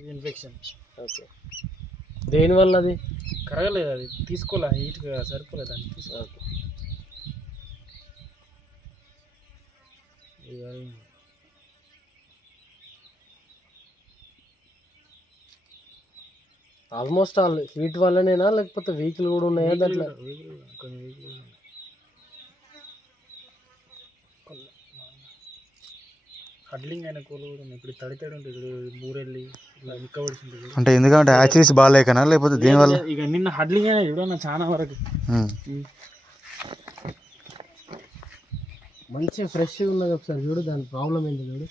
ఇది infection. Okay, దేనివల్ల అది కరగలేదు, అది తీసుకోలే, హీట్గా సరిపోలేదు దాన్ని తీసుకో. ఓకే. ఆల్మోస్ట్ ఆల్ హీట్ వల్లనేనా లేకపోతే వీక్లు కూడా ఉన్నాయా దాంట్లో? కొన్ని వీక్లు హడ్లింగ్ అయిన కోళ్ళు కూడా ఉన్నాయి. ఇప్పుడు తడి ఉంటుంది, ఇప్పుడు బూరెళ్ళి ఇట్లా నిక్కబడిసి ఉంటుంది. అంటే ఎందుకంటే హ్యాచరీస్ బాగాలేకనా లేకపోతే దీనివల్ల? ఇక నిన్న హడ్లింగ్ అయినా చూడన్నా చాలా వరకు మంచిగా ఫ్రెష్ ఉన్నది. ఒకసారి చూడు, దాని ప్రాబ్లం ఏంటి చూడు.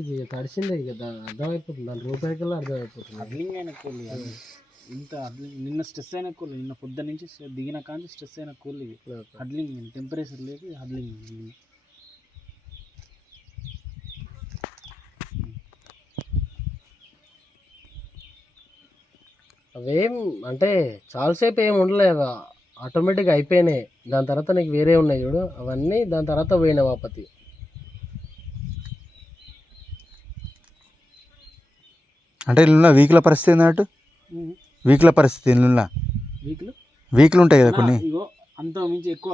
ఇది తడిసిందే, ఇక అర్థమైపోతుంది, దాని రూపాయికల్లా అర్థమైపోతుంది. హడ్లింగ్ అయిన కోళ్ళు ఇంత నిన్న స్ట్రెస్ అయిన కోళ్ళు, నిన్న పొద్దున్న నుంచి దిగిన కానీ స్ట్రెస్ అయిన కోళ్ళు ఇవి. హడ్లింగ్ టెంపరేచర్ లేదు, హడ్లింగ్. అవేం అంటే చాలాసేపు ఏమి ఉండలేవు, ఆటోమేటిక్గా అయిపోయినాయి. దాని తర్వాత నీకు వేరే ఉన్నాయి చూడు, అవన్నీ దాని తర్వాత పోయిన వాపతి. అంటే ఇల్లున్న వీక్ల పరిస్థితి ఏంటంటే వీక్ల పరిస్థితి ఇల్లున్న వీక్లు ఉంటాయి కదా కొన్ని. ఇగో అంత మించి ఎక్కువ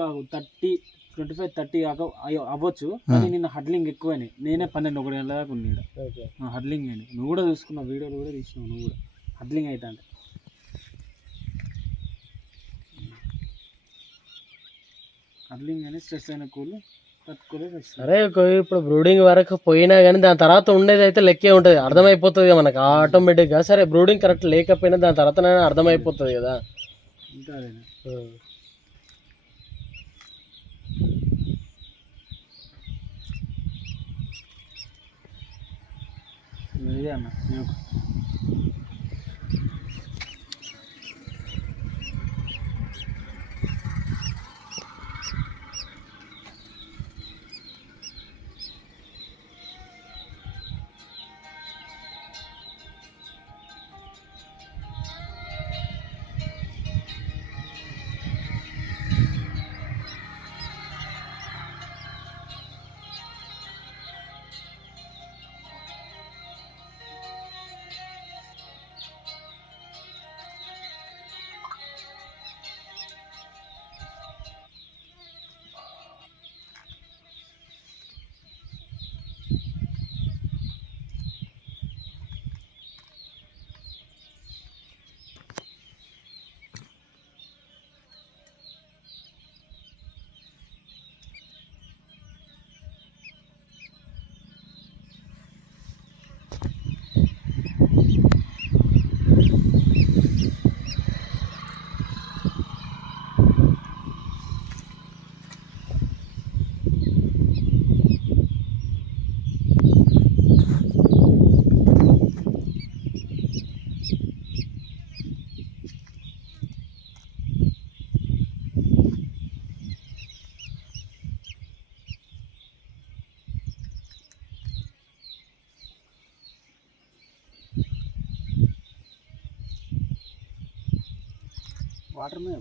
25-30 అవ్వచ్చు, కానీ నిన్న హడ్లింగ్ ఎక్కువైనాయి. నేనే 12-1 గంటల దాకా ఉన్నాడు హడ్లింగ్ అని. నువ్వు కూడా చూసుకున్నావు, వీడియోలు కూడా తీసినావు నువ్వు కూడా. హడ్లింగ్ అవుతా అంటే హడ్లింగ్ అని స్ట్రెస్ అయిన కోళ్ళు తట్టుకోలేదు. సరే, ఇప్పుడు బ్రూడింగ్ వరకు పోయినా కానీ దాని తర్వాత ఉండేది అయితే లెక్కే ఉంటుంది, అర్థమైపోతుంది మనకు ఆటోమేటిక్గా. సరే, బ్రూడింగ్ కరెక్ట్ లేకపోయినా దాని తర్వాత అర్థమైపోతుంది కదా. ఇంకా ఇదే అన్న వాటర్ మీద